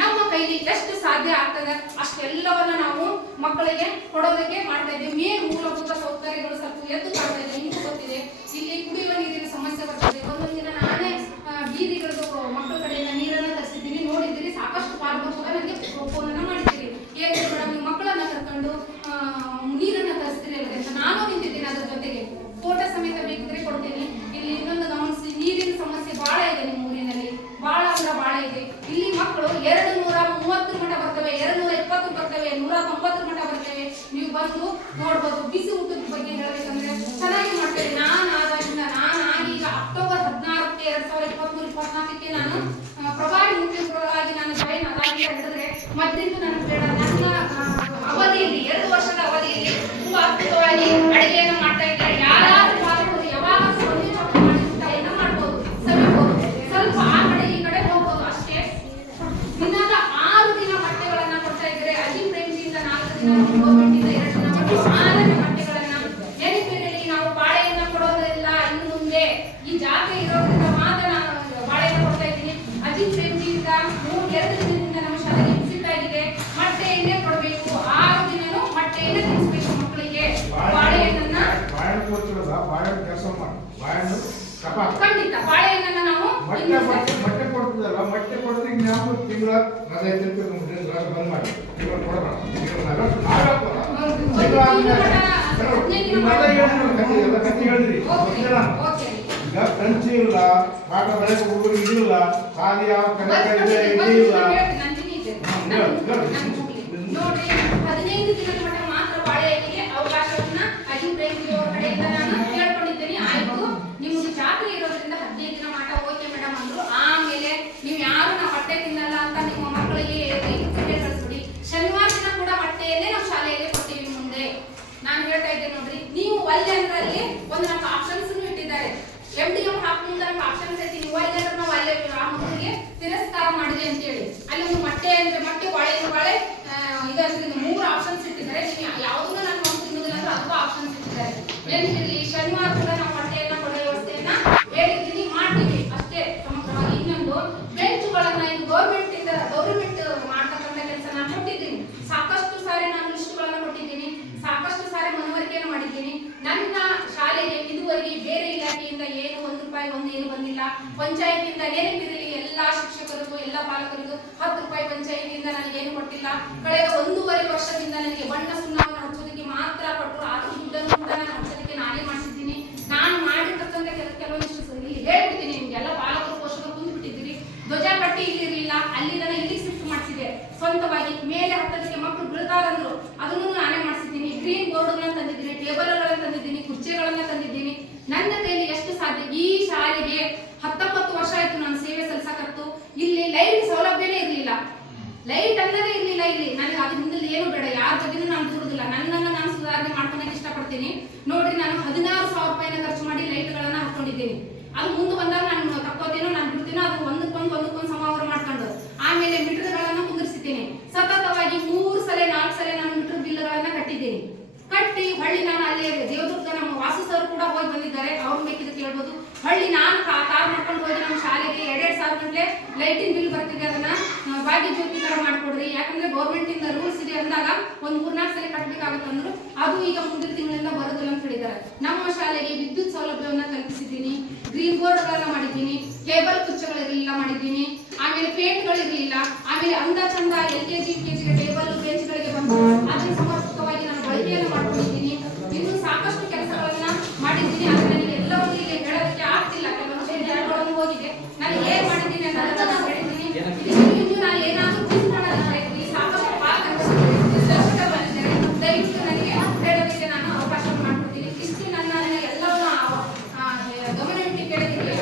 ನಮ್ಮ ಕೈಲಿ ಎಷ್ಟು ಸಾಧ್ಯ ಆಗ್ತದೆ ಅಷ್ಟೆಲ್ಲವನ್ನ ನಾವು ಮಕ್ಕಳಿಗೆ ಕೊಡೋದಕ್ಕೆ ಮಾಡ್ತಾ ಇದ್ದೀವಿ. ಮೇನ್ ಮೂಲಭೂತ ಸೌಕರ್ಯಗಳು ಸ್ವಲ್ಪ ಎದ್ದು ಕಾಣ್ತಾ ಇದೆ, ನಿಮಗೂ ಗೊತ್ತಿದೆ. ಇಲ್ಲಿ ಕುಡಿಯುವ ನೀರಿನ ಸಮಸ್ಯೆ ಬರ್ತದೆ. ಒಂದೊಂದು ದಿನ ನಾನೇ ಬೀದಿಗಳದ್ದು ಮಕ್ಕಳ ಕಡೆಯಿಂದ ನೀರನ್ನು ತರಿಸಿದ್ದೀನಿ, ನೋಡಿದ್ದೀರಿ. ಸಾಕಷ್ಟು ಪಾಲ್ಗಳು ಕೂಡ ನನಗೆ ಫೋನನ್ನು ಮಾಡಿದ್ದೀರಿ, ಹೇಗೆ ಮೇಡಮ್ ನೀವು ಮಕ್ಕಳನ್ನ ಕರ್ಕೊಂಡು ನೀರನ್ನು ತರಿಸ್ತೀರಿ ಅಲ್ಲದೆ ಅಂತ. ನಾನು ನಿಂತಿದ್ದೀನಿ ಅದ್ರ ಜೊತೆಗೆ, ಫೋಟೋ ಸಮೇತ ಬೇಕಿದ್ರೆ ಕೊಡ್ತೀನಿ. ಇಲ್ಲಿ ಇನ್ನೊಂದು ಗಮನಿಸಿ, ನೀರಿನ ಸಮಸ್ಯೆ ಬಹಳ ಇದೆ ನಿಮ್ಮ ಊರಿನಲ್ಲಿ, ಬಹಳ ಅಂದ್ರೆ ಬಹಳ ಇದೆ. ಇಲ್ಲಿ ಮಕ್ಕಳು 230 ಮಟ್ಟ ಬರ್ತವೆ, 220 ಬರ್ತವೆ, 190 ಮಟ್ಟ ಬರ್ತವೆ. ನೀವು ಬಂದು ನೋಡ್ಬೋದು. ಬಿಸಿ ಊಟದ ಬಗ್ಗೆ ಹೇಳ್ಬೇಕಂದ್ರೆ ಚೆನ್ನಾಗಿ ಮಾಡ್ತೇವೆ. ನಾನು ಈಗ ಅಕ್ಟೋಬರ್ 16ಕ್ಕೆ 2023-24ಕ್ಕೆ ನಾನು ಪ್ರಭಾರಿ ಮುಖ್ಯಸ್ಥರಾಗಿ ನಾನು ಜಾಯಿನ್ ಆಗಿ ಹಿಡಿದ್ರೆ ಮದ್ರಿಂದ ನನಗೆ ಬೇಡ. ನನ್ನ ಅವಧಿಯಲ್ಲಿ 2 ವರ್ಷದ ಅವಧಿಯಲ್ಲಿ ತುಂಬಾ ಅದ್ಭುತವಾಗಿ ಅಡುಗೆಯನ್ನು ಮಾಡ್ತಾ ಇದ್ದಾರೆ. ಯಾರಾದ್ರೂ ಪಾಲಕರು ಯಾವಾಗ ಮಾಡಿರ್ತಾಯಿನ ಮಾಡ್ಬೋದು, ಸವಿಬೋದು, ಸ್ವಲ್ಪ ಆ ಕಡೆ ಈ ಕಡೆ ಹೋಗ್ಬೋದು ಅಷ್ಟೇ. ದಿನದ 6 ದಿನ ಬಟ್ಟೆಗಳನ್ನ ಕೊಡ್ತಾ ಇದ್ದಾರೆ. ಅಜಿಂ ಪ್ರೇಮ್ಜಿಯಿಂದ 4 ದಿನ, ಗೌರ್ಮೆಂಟಿಂದ 2 ದಿನ, 6 ದಿನ ಬಟ್ಟೆಗಳನ್ನ. ನೆನಪಿನಲ್ಲಿ ನಾವು ಬಾಳೆಯನ್ನ ಕೊಡೋದಿಲ್ಲ ಇನ್ನು ಮುಂದೆ. ಈ ಜಾತ್ರೆ ಇರೋದ್ರಿಂದ ಮಾತ್ರ ನಾನು ಬಾಳೆಯನ್ನು ಕೊಡ್ತಾ ಇದ್ದೀನಿ. ಅಜಿಂ ಪ್ರೇಮ್ಜಿಯಿಂದ 2 ದಿನದಿಂದ ನಮ್ಮ ಶಾಲೆಗೆ ವಿಸಿಟ್ ಆಗಿದೆ. ಮೊಟ್ಟೆ ಎಣ್ಣೆ ಕೊಡಬೇಕು, 6 ದಿನನೂ ಮೊಟ್ಟೆ ಎಣ್ಣೆ ತಿನ್ನಿಸ್ಬೇಕು ಮಕ್ಕಳಿಗೆ. ಬಾಳೆಹಣ್ಣನ್ನ ಖಂಡಿತ ಬಾಳೆಹಣ್ಣನ್ನ ನಾವು ಮೊಟ್ಟೆ ಕೊಡ್ತದಲ್ಲ, ಮೊಟ್ಟೆ ಕೊಡೋದಕ್ಕೆ ನಾವು ತಿಂಗಳ 15 ಬಂದ್ ಮಾಡಿ ಈಗ ಕಂಚಿ ಇಲ್ಲ, ಪಾಠ ಬೆಳಗ್ಗೆ ಹುಡುಗರು ಇದಿಲ್ಲ, ಖಾಲಿ ಯಾವ ಕಡೆ ಇದೆ ಇಲ್ಲ. ನೋಡ್ರಿ, 15 ದಿನದ ಮಟ್ಟ ಮಾತ್ರ ಬಾಳೆಹಣ್ಣಿಗೆ ಅವಕಾಶವನ್ನ ಅಜಿಂ ಪ್ರೇಮ್ಜಿ ಅವರ ಕಡೆಯಿಂದ ನಾನು ಕೇಳ್ಕೊಂಡಿದ್ದೀನಿ. ಆಯ್ತು, ನಿಮ್ಗೆ ಜಾತ್ರೆ ಇರೋದ್ರಿಂದ 15 ದಿನ ಮಟ್ಟ ಓಕೆ ಮೇಡಮ್ ಅಂದ್ರು. ಆಮೇಲೆ ನೀವು ಯಾರು ನಾವು ಮೊಟ್ಟೆ ತಿನ್ನಲ್ಲ ಅಂತ ನಿಮ್ಮ ಮಕ್ಕಳಿಗೆ ಕಳಿಸ್ಬಿಡಿ. ಶನಿವಾರ ದಿನ ಕೂಡ ಮೊಟ್ಟೆಯನ್ನೇ ನಾವು ಶಾಲೆಯಲ್ಲಿ ಕೊಡ್ತೀವಿ ಮುಂದೆ. ನಾನು ಹೇಳ್ತಾ ಇದ್ದೆ ನೋಡ್ರಿ, ನೀವು ಒಳ್ಳೆ ಅಂದ್ರಲ್ಲಿ ಒಂದು ನಮ್ಮ ಆಪ್ಷನ್ಸ್ ಇಟ್ಟಿದ್ದಾರೆ. MDM ಹಾಕುವಂತ ನಮ್ಮ ಆಪ್ಷನ್ಸ್ ಐತಿ. ನೀವು ಒಳ್ಳೆ ಅಂದ್ರೆ ನಾವು ಅಲ್ಲೇ ಆ ಮಕ್ಕಳಿಗೆ ತಿರಸ್ಕಾರ ಮಾಡಿದೆ ಅಂತ ಹೇಳಿ ಅಲ್ಲಿ ಒಂದು ಮೊಟ್ಟೆ ಅಂದ್ರೆ ಮೊಟ್ಟೆ, ಬಾಳೆ ಇದಂದ್ರೆ 3 ಆಪ್ಷನ್ಸ್ ಇಟ್ಟಿದ್ದಾರೆ. ನೀವು ಯಾವುದನ್ನ ನಾನು ಮಗು ತಿನ್ನೋದಿಲ್ಲ ಅಂದ್ರೆ ಅದಕ್ಕೂ ಆಪ್ಷನ್ಸ್ ಇಟ್ಟಿದ್ದಾರೆ. ನೆನಪಿರಲಿ, ಶನಿವಾರ ಕೂಡ ನಾವು ಮೊಟ್ಟೆಯನ್ನ ಕೊಡೋ ವ್ಯವಸ್ಥೆಯನ್ನ ಹೇಳಿದ್ದೀನಿ, ಮಾಡ್ತೀವಿ ಅಷ್ಟೇ ಸಮಗ್ರವಾಗಿ. ಇನ್ನೊಂದು ಬೆಂಚುಗಳನ್ನ ಇದು ಗೌರ್ಮೆಂಟ್ ಮಾಡ್ತಕ್ಕಂಥ ಕೆಲಸ ನಾನು ಕೊಟ್ಟಿದ್ದೀನಿ. ಸಾಕಷ್ಟು ಸಾರಿ ನಾನು ಲಿಸ್ಟ್ಗಳನ್ನ ಕೊಟ್ಟಿದ್ದೀನಿ, ಸಾಕಷ್ಟು ಸಾರಿ ಮನವರಿಕೆಯನ್ನು ಮಾಡಿದ್ದೀನಿ. ನನ್ನ ಶಾಲೆಗೆ ಇದುವರೆಗೆ ಬೇರೆ ಇಲಾಖೆಯಿಂದ ಏನು 1 ರೂಪಾಯಿ ಏನು ಬಂದಿಲ್ಲ. ಪಂಚಾಯತಿಯಿಂದ ನೆನಪಿರಲಿ, ಎಲ್ಲಾ ಶಿಕ್ಷಕರಿಗೂ ಎಲ್ಲ ಪಾಲಕರಿಗೂ 10 ರೂಪಾಯಿ ಪಂಚಾಯತಿಯಿಂದ ನನಗೇನು ಕೊಟ್ಟಿಲ್ಲ. ಕಳೆದ 1.5 ವರ್ಷದಿಂದ ನನಗೆ ಬಣ್ಣ ಸುಣ್ಣವನ್ನು ಹಚ್ಚೋದಕ್ಕೆ ಮಾತ್ರ ಕೊಟ್ಟರು. ಆದ್ರೂ ದುಡ್ಡನ್ನು ಕೂಡ ನಾನು ಹಚ್ಚೋದಕ್ಕೆ ನಾನೇ ಮಾಡಿಸಿದ್ದೀನಿ. ನಾನು ಮಾಡಿರ್ತಕ್ಕಂಥ ಕೆಲವೊಂದಿಷ್ಟು ಇಲ್ಲಿ ಹೇಳ್ಬಿಡ್ತೀನಿ ನಿಮ್ಗೆ. ಎಲ್ಲ ಪಾಲಕರು ಪೋಷಕರು ಕುಂತ್ಬಿಟ್ಟಿದ್ದೀರಿ. ಧ್ವಜ ಕಟ್ಟಿ ಇಲ್ಲಿರಲಿಲ್ಲ, ಅಲ್ಲಿಂದ ಇಲ್ಲಿ ಶಿಫ್ಟ್ ಮಾಡಿಸಿದೆ ಸ್ವಂತವಾಗಿ. ಮೇಲೆ ಹತ್ತೋದಕ್ಕೆ ಮಕ್ಕಳು ಬೀಳ್ತಾರಂದ್ರು, ಅದನ್ನು ನಾನೇ ಮಾಡಿಸಿದ್ದೀನಿ. ಗ್ರೀನ್ ಬೋರ್ಡ್ಗಳನ್ನ ತಂದಿದ್ದೀನಿ, ಟೇಬಲ್ಗಳನ್ನ ತಂದಿದ್ದೀನಿ, ಕುರ್ಚಿಗಳನ್ನ ತಂದಿದ್ದೀನಿ. ನನ್ನ ಕೈಯಲ್ಲಿ ಎಷ್ಟು ಸಾಧ್ಯ. ಈ ಶಾಲೆಗೆ 19 ವರ್ಷ ಆಯ್ತು ನಾನು ಸೇವೆ ಸಲ್ಲಿಸಕತ್ತು. ಇಲ್ಲಿ ಲೈಟ್ ಸೌಲಭ್ಯನೇ ಇರಲಿಲ್ಲ, ಲೈಟ್ ಅನ್ನೋದೇ ಇರಲಿಲ್ಲ ಇಲ್ಲಿ. ನನಗೆ ಅದ್ರ ಹಿಂದಲ್ಲಿ ಏನು ಬೇಡ, ಯಾರ ಬಗ್ಗೆನೂ ನಾನು ದೂರುದಿಲ್ಲ. ನನ್ನನ್ನು ನಾನು ಸುಧಾರಣೆ ಮಾಡ್ಕೊಳಕ್ಕೆ ಇಷ್ಟಪಡ್ತೀನಿ. ನೋಡ್ರಿ, ನಾನು 16,000 ರೂಪಾಯಿನ ಖರ್ಚು ಮಾಡಿ ಲೈಟ್ಗಳನ್ನ ಹಾಕೊಂಡಿದ್ದೀನಿ. ಅದು ಮುಂದೆ ಬಂದಾಗ ನಾನು ತಕ್ಕೋತೇನೋ ನಾನು ಬಿಡ್ತೀನೋ, ಅದು ಒಂದಕ್ಕೊಂದು ಸಮಾವರ ಮಾಡ್ಕೊಂಡು ಆಮೇಲೆ ಮೀಟರ್ಗಳನ್ನ ಕುಂದಿರ್ಸಿದ್ದೀನಿ. ಸತತವಾಗಿ 3 ಸಲ 4 ಸಲ ನಾನು ಮೀಟರ್ ಬಿಲ್ಗಳನ್ನ ಕಟ್ಟಿದ್ದೀನಿ. ಕಟ್ಟಿ ಹೊಳ್ಳಿ ನಾನು ಅಲ್ಲಿ ದೇವದುರ್ಗ ನಮ್ಮ ವಾಸು ಸರ್ ಕೂಡ ಹೋಗಿ ಬಂದಿದ್ದಾರೆ, ಅವ್ರು ಬೇಕಿದ್ರೆ ಕೇಳ್ಬೋದು. ಹೊಳ್ಳಿ ನಾನು ಕಾರ್ ಮಾಡ್ಕೊಂಡು ಹೋಗಿ ನಮ್ಮ ಶಾಲೆಗೆ 2,000 ಗಂಟೆ ಲೈಟಿನ ಬಿಲ್ ಬರ್ತಿದೆ, ಅದನ್ನ ಭಾಗ್ಯ ಜ್ಯೋತಿ ತರ ಮಾಡ್ಕೊಡ್ರಿ. ಯಾಕಂದ್ರೆ ಗೌರ್ಮೆಂಟ್ ಇಂದ ರೂಲ್ಸ್ ಇದೆ ಅಂದಾಗ ಒಂದು 3-4 ಸಲ ಕಟ್ಟಬೇಕಾಗುತ್ತಂದ್ರು. ಅದು ಈಗ ಮುಂದಿನ ತಿಂಗಳಿಂದ ಬರೋದಿಲ್ಲ ಅಂತ ಹೇಳಿದ್ದಾರೆ. ನಮ್ಮ ಶಾಲೆಗೆ ವಿದ್ಯುತ್ ಸೌಲಭ್ಯವನ್ನ ಕಲ್ಪಿಸಿದ್ದೀನಿ, ಗ್ರೀನ್ ಬೋರ್ಡ್ಗಳನ್ನ ಮಾಡಿದ್ದೀನಿ, ಕೇಬಲ್ ಕುಚ್ಚಗಳಿರಲಿಲ್ಲ ಮಾಡಿದ್ದೀನಿ, ಆಮೇಲೆ ಪೇಂಟ್ಗಳಿರಲಿಲ್ಲ, ಆಮೇಲೆ ಅಂದ ಚಂದ LKG UKG ಟೇಬಲ್ ಬೆಂಚ್ಗಳಿಗೆ ಬಂದು ಅದನ್ನು ಸಮರ್ಪಕವಾಗಿ ನಾನು ಬಳಕೆಯನ್ನು ಮಾಡ್ಕೊಂಡಿದ್ದೀನಿ. ಇನ್ನು ಸಾಕಷ್ಟು ಕೆಲಸಗಳನ್ನ ಮಾಡಿದ್ದೀನಿ. ಆದರೆ ನನಗೆ ಎಲ್ಲವನ್ನೂ ಇಲ್ಲಿ ಹೇಳೋದಕ್ಕೆ ಆಗ್ತಿಲ್ಲ. ಕೆಲವೊಂದು ವಿದ್ಯಾರ್ಥಿಗಳನ್ನು ಹೋಗಿದೆ, ನಾನು ಏನ್ ಮಾಡಿದ್ದೀನಿ ಅಂತ ನಾನು ಹೇಳಿದ್ದೀನಿ. ಇನ್ನು ನಾನು ಏನಾದರೂ ತಿಳ್ಕೊಳ್ಳೋದಿಲ್ಲ. ಸಾಕಷ್ಟು ಪಾಲಕರು ಬಂದಿದ್ದಾರೆ, ದಯವಿಟ್ಟು ನನಗೆ ಹೇಳೋದಕ್ಕೆ ನಾನು ಅವಕಾಶ ಮಾಡ್ಕೊಡ್ತೀನಿ. ಇಷ್ಟು ನನ್ನ ಎಲ್ಲವನ್ನ ಗಮನವಿಟ್ಟು ಕೇಳಿದ್ದೀನಿ.